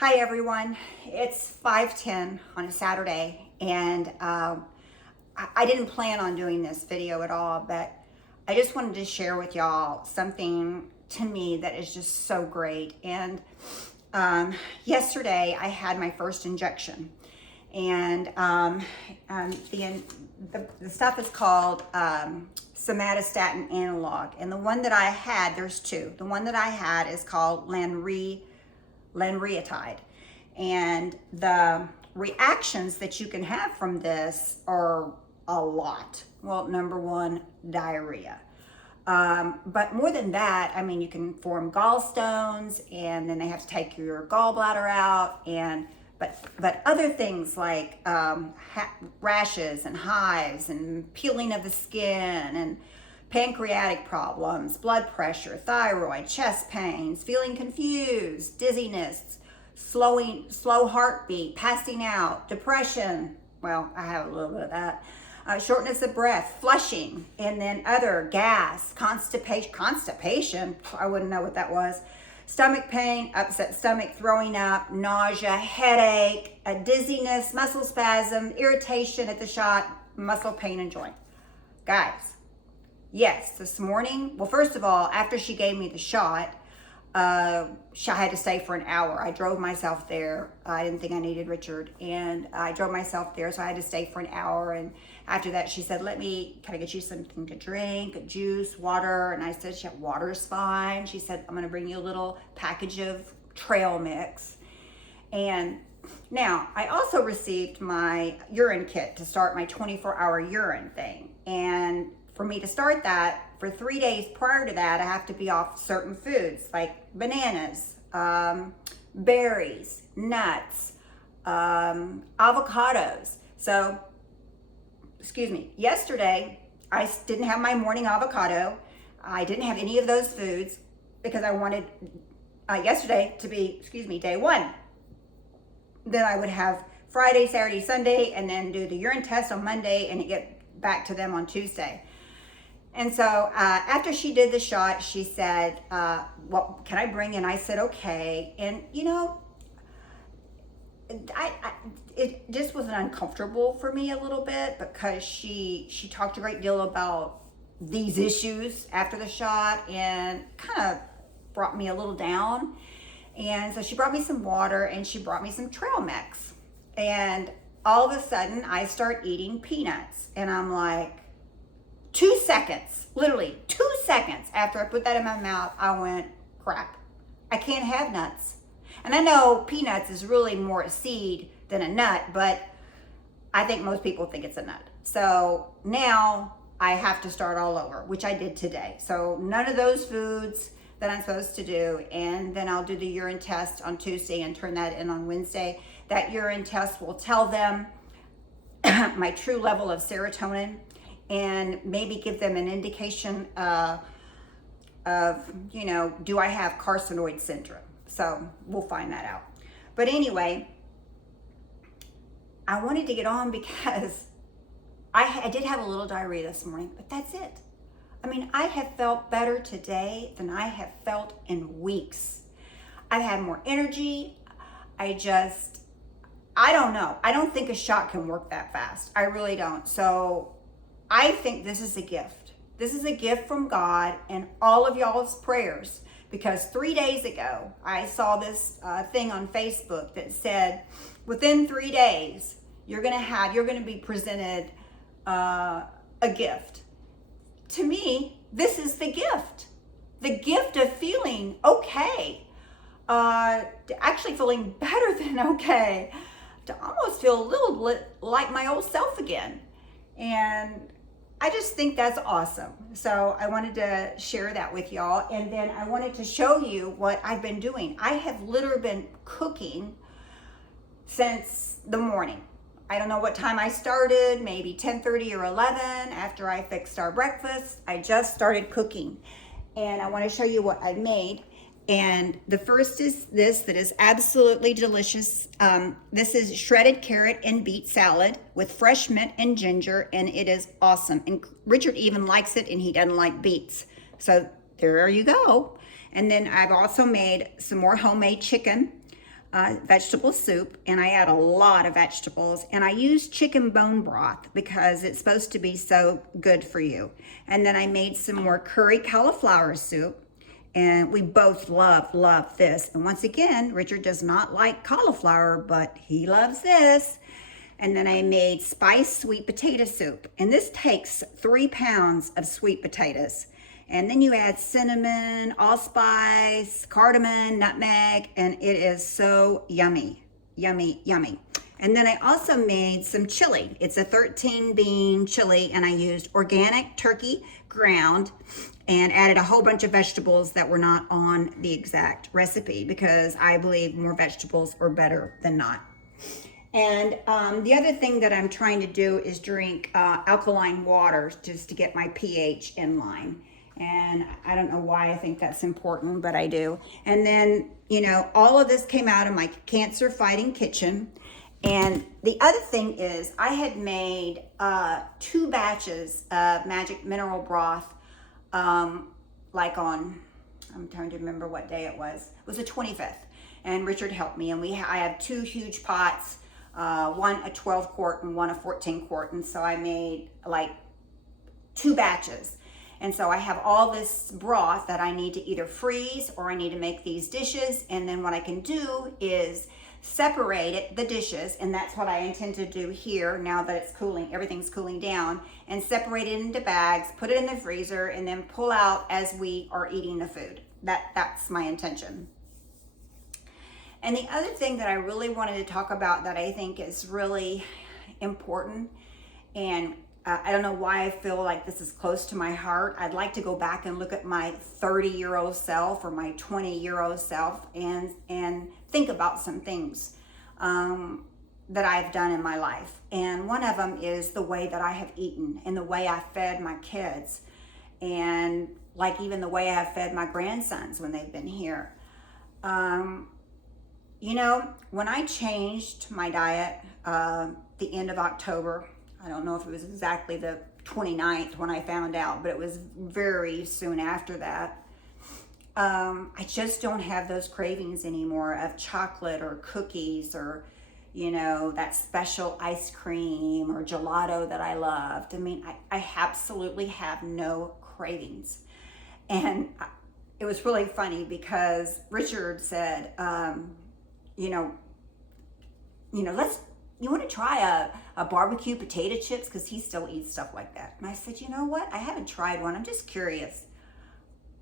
Hi everyone, it's 5:10 on a Saturday, and I didn't plan on doing this video at all, but I just wanted to share with y'all something to me that is just so great. And yesterday I had my first injection, and the stuff is called somatostatin analog, and the one that I had, there's two. The one that I had is called lanreotide, and the reactions that you can have from this are a lot. Well, number one, diarrhea, but more than that, I mean, you can form gallstones, and then they have to take your gallbladder out, and but other things like rashes and hives and peeling of the skin and pancreatic problems, blood pressure, thyroid, chest pains, feeling confused, dizziness, slow heartbeat, passing out, depression. Well, I have a little bit of that. Shortness of breath, flushing, and then other gas, constipation. I wouldn't know what that was. Stomach pain, upset stomach, throwing up, nausea, headache, dizziness, muscle spasm, irritation at the shot, muscle pain and joint. Guys, yes, this morning, well, first of all, after she gave me the shot, I had to stay for an hour. I drove myself there. I didn't think I needed Richard, and I drove myself there, so I had to stay for an hour. And after that, she said, can I get you something to drink, a juice, water? And I said, yeah, water's fine. She said, I'm going to bring you a little package of trail mix. And now, I also received my urine kit to start my 24-hour urine thing. And for me to start that, for 3 days prior to that, I have to be off certain foods like bananas, berries, nuts, avocados. So, yesterday I didn't have my morning avocado. I didn't have any of those foods because I wanted yesterday to be, day one. Then I would have Friday, Saturday, Sunday, and then do the urine test on Monday and get back to them on Tuesday. And so after she did the shot, she said, well, can I bring in? I said, okay. And, you know, it just was uncomfortable for me a little bit because she talked a great deal about these issues after the shot and kind of brought me a little down. And so she brought me some water and she brought me some trail mix. And all of a sudden I start eating peanuts, and I'm like, 2 seconds, literally 2 seconds after I put that in my mouth, I went, crap, I can't have nuts. And I know peanuts is really more a seed than a nut, but I think most people think it's a nut. So now I have to start all over, which I did today. So none of those foods that I'm supposed to do, and then I'll do the urine test on Tuesday and turn that in on Wednesday. That urine test will tell them my true level of serotonin, and maybe give them an indication of, you know, do I have carcinoid syndrome? So we'll find that out. But anyway, I wanted to get on because I did have a little diarrhea this morning, but that's it. I mean, I have felt better today than I have felt in weeks. I've had more energy. I don't know. I don't think a shot can work that fast. I really don't. So I think this is a gift. This is a gift from God and all of y'all's prayers, because 3 days ago, I saw this thing on Facebook that said, within 3 days, you're going to be presented a gift. To me, this is the gift of feeling okay, actually feeling better than okay, to almost feel a little bit like my old self again. And I just think that's awesome. So I wanted to share that with y'all. And then I wanted to show you what I've been doing. I have literally been cooking since the morning. I don't know what time I started, maybe 10:30 or 11 after I fixed our breakfast. I just started cooking. And I want to show you what I made. And the first is this, that is absolutely delicious. This is shredded carrot and beet salad with fresh mint and ginger, and it is awesome. And Richard even likes it, and he doesn't like beets. So there you go. And then I've also made some more homemade chicken. vegetable soup, and I add a lot of vegetables, and I use chicken bone broth because it's supposed to be so good for you. And then I made some more curry cauliflower soup, and we both love this. And once again, Richard does not like cauliflower, but he loves this. And then I made spiced sweet potato soup, and this takes 3 pounds of sweet potatoes. And then you add cinnamon, allspice, cardamom, nutmeg, and it is so yummy, yummy, yummy. And then I also made some chili. It's a 13 bean chili, and I used organic turkey ground and added a whole bunch of vegetables that were not on the exact recipe because I believe more vegetables are better than not. And the other thing that I'm trying to do is drink alkaline water just to get my pH in line. And I don't know why I think that's important, but I do. And then, you know, all of this came out of my cancer fighting kitchen. And the other thing is I had made 2 batches of magic mineral broth, like on, I'm trying to remember what day it was. It was the 25th. And Richard helped me. And I have 2 huge pots, one a 12 quart and one a 14 quart. And so I made like 2 batches. And so I have all this broth that I need to either freeze or I need to make these dishes. And then what I can do is separate the dishes, and that's what I intend to do here now that it's cooling, everything's cooling down, and separate it into bags, put it in the freezer, and then pull out as we are eating the food. That's my intention. And the other thing that I really wanted to talk about that I think is really important, and I don't know why I feel like this is close to my heart. I'd like to go back and look at my 30-year-old self or my 20-year-old self and think about some things that I've done in my life. And one of them is the way that I have eaten and the way I fed my kids, and like even the way I have fed my grandsons when they've been here. You know, when I changed my diet the end of October, I don't know if it was exactly the 29th when I found out, but it was very soon after that. I just don't have those cravings anymore of chocolate or cookies or, you know, that special ice cream or gelato that I loved. I mean, I absolutely have no cravings. And it was really funny because Richard said, you want to try a barbecue potato chips? Because he still eats stuff like that. And I said, you know what? I haven't tried one. I'm just curious.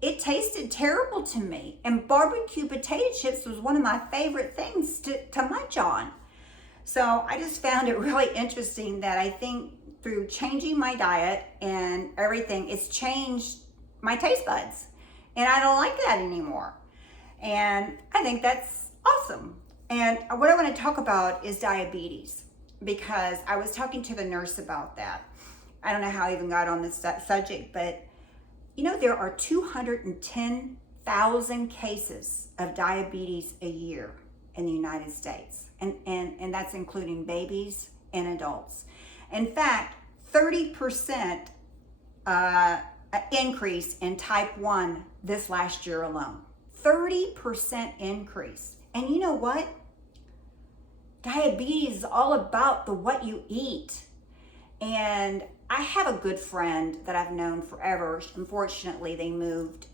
It tasted terrible to me. And barbecue potato chips was one of my favorite things to munch on. So I just found it really interesting that I think through changing my diet and everything, it's changed my taste buds. And I don't like that anymore. And I think that's awesome. And what I want to talk about is diabetes, because I was talking to the nurse about that. I don't know how I even got on this subject, but you know, there are 210,000 cases of diabetes a year in the United States. And that's including babies and adults. In fact, 30% increase in type 1 this last year alone. 30% increase. And you know what? Diabetes is all about what you eat. And I have a good friend that I've known forever. Unfortunately, they moved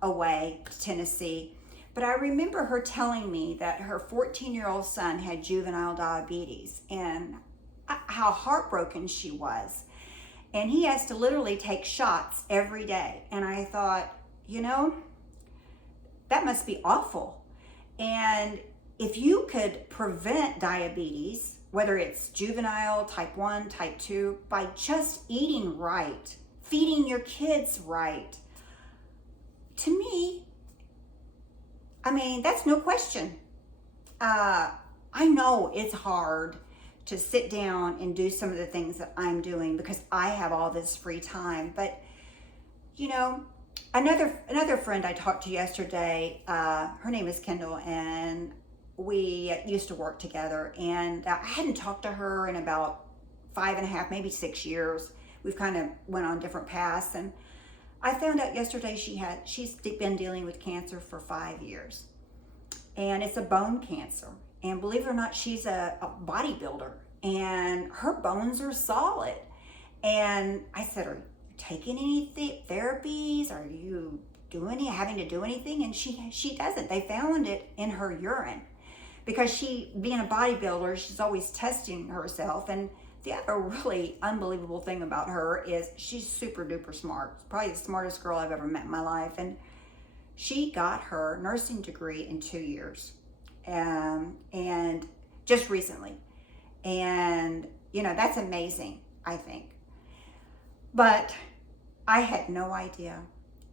away to Tennessee. But I remember her telling me that her 14-year-old son had juvenile diabetes and how heartbroken she was. And he has to literally take shots every day. And I thought, you know, that must be awful. And if you could prevent diabetes, whether it's juvenile, type 1, type 2, by just eating right, feeding your kids right, to me, I mean, that's no question. I know it's hard to sit down and do some of the things that I'm doing because I have all this free time. But, you know, another friend I talked to yesterday, her name is Kendall, and we used to work together, and I hadn't talked to her in about 5.5, maybe 6 years. We've kind of went on different paths, and I found out yesterday she's been dealing with cancer for 5 years. and it's a bone cancer. And believe it or not, she's a bodybuilder, and her bones are solid. And I said, are you taking any therapies? Are you having to do anything? And she doesn't. They found it in her urine, because she, being a bodybuilder, she's always testing herself. And the other really unbelievable thing about her is she's super duper smart. Probably the smartest girl I've ever met in my life. And she got her nursing degree in 2 years, and just recently. And, that's amazing, I think. But I had no idea.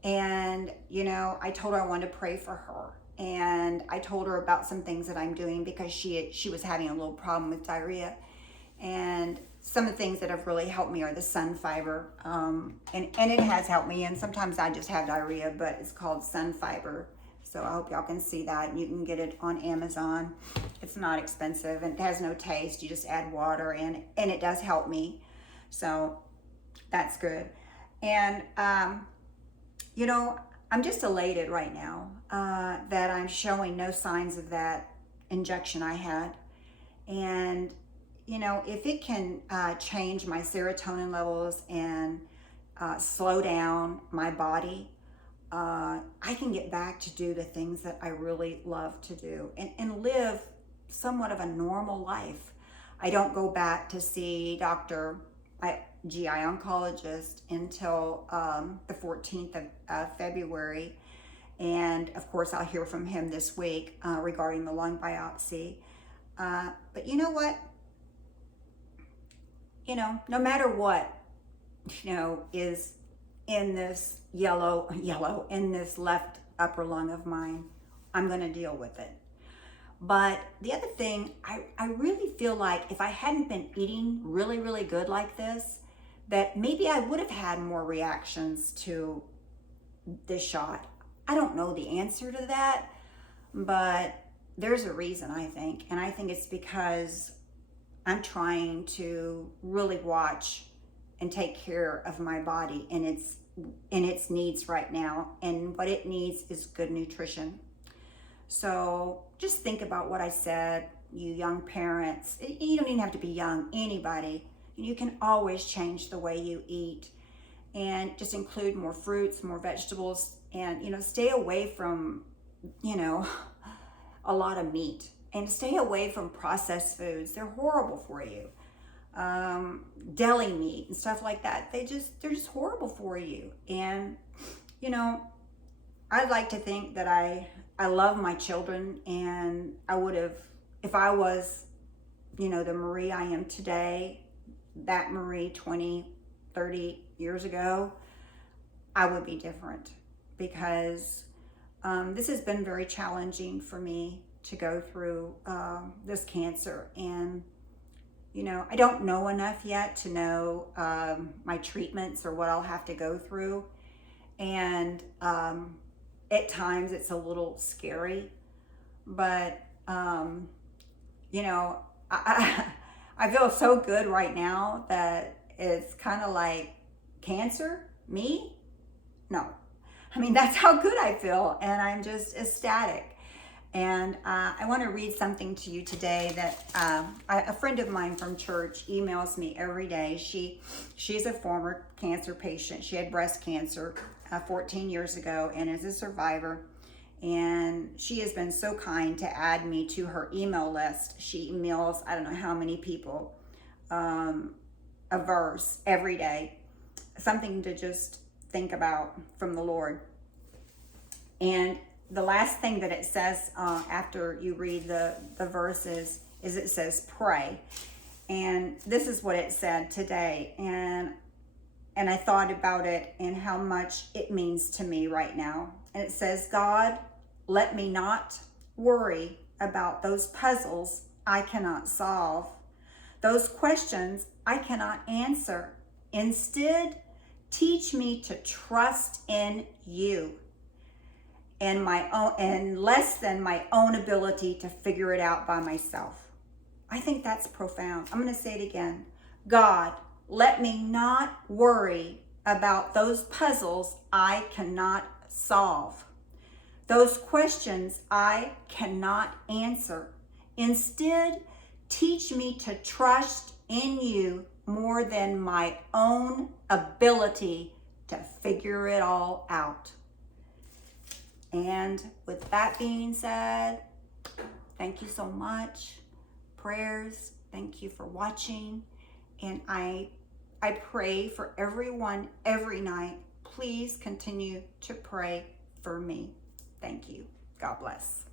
And, I told her I wanted to pray for her. And I told her about some things that I'm doing, because she was having a little problem with diarrhea. And some of the things that have really helped me are the Sun Fiber. And it has helped me. And sometimes I just have diarrhea, but it's called Sun Fiber. So I hope y'all can see that. And you can get it on Amazon. It's not expensive, and it has no taste. You just add water, and it does help me. So that's good. And, I'm just elated right now that I'm showing no signs of that injection I had. And, if it can change my serotonin levels and slow down my body, I can get back to do the things that I really love to do, and live somewhat of a normal life. I don't go back to see GI oncologist until the 14th of February. And of course, I'll hear from him this week regarding the lung biopsy. But you know what? No matter what, is in this in this left upper lung of mine, I'm going to deal with it. But the other thing, I really feel like if I hadn't been eating really, really good like this, that maybe I would have had more reactions to this shot. I don't know the answer to that, but there's a reason, I think. And I think it's because I'm trying to really watch and take care of my body and its needs right now. And what it needs is good nutrition. So just think about what I said, you young parents. You don't even have to be young, anybody. You can always change the way you eat, and just include more fruits, more vegetables, and, stay away from, a lot of meat, and stay away from processed foods. They're horrible for you. Deli meat and stuff like that. They're just horrible for you. And, I'd like to think that I love my children, and I would have, if I was, the Marie I am today, that Marie 20, 30 years ago, I would be different, because this has been very challenging for me to go through this cancer. And, I don't know enough yet to know my treatments or what I'll have to go through. And at times it's a little scary, but, I feel so good right now that it's kind of like, cancer? Me? No. I mean, that's how good I feel, and I'm just ecstatic. And I want to read something to you today that a friend of mine from church emails me every day. She's a former cancer patient. She had breast cancer 14 years ago and is a survivor. And she has been so kind to add me to her email list. She emails, I don't know how many people, a verse every day, something to just think about from the Lord. And the last thing that it says after you read the verses is it says pray. And this is what it said today. And I thought about it and how much it means to me right now. And it says, God, let me not worry about those puzzles I cannot solve, those questions I cannot answer. Instead, teach me to trust in you and less than my own ability to figure it out by myself. I think that's profound. I'm going to say it again. God, let me not worry about those puzzles I cannot solve, Those questions I cannot answer. Instead, teach me to trust in you more than my own ability to figure it all out. And with that being said, thank you so much. Prayers, thank you for watching. And I pray for everyone every night. Please continue to pray for me. Thank you. God bless.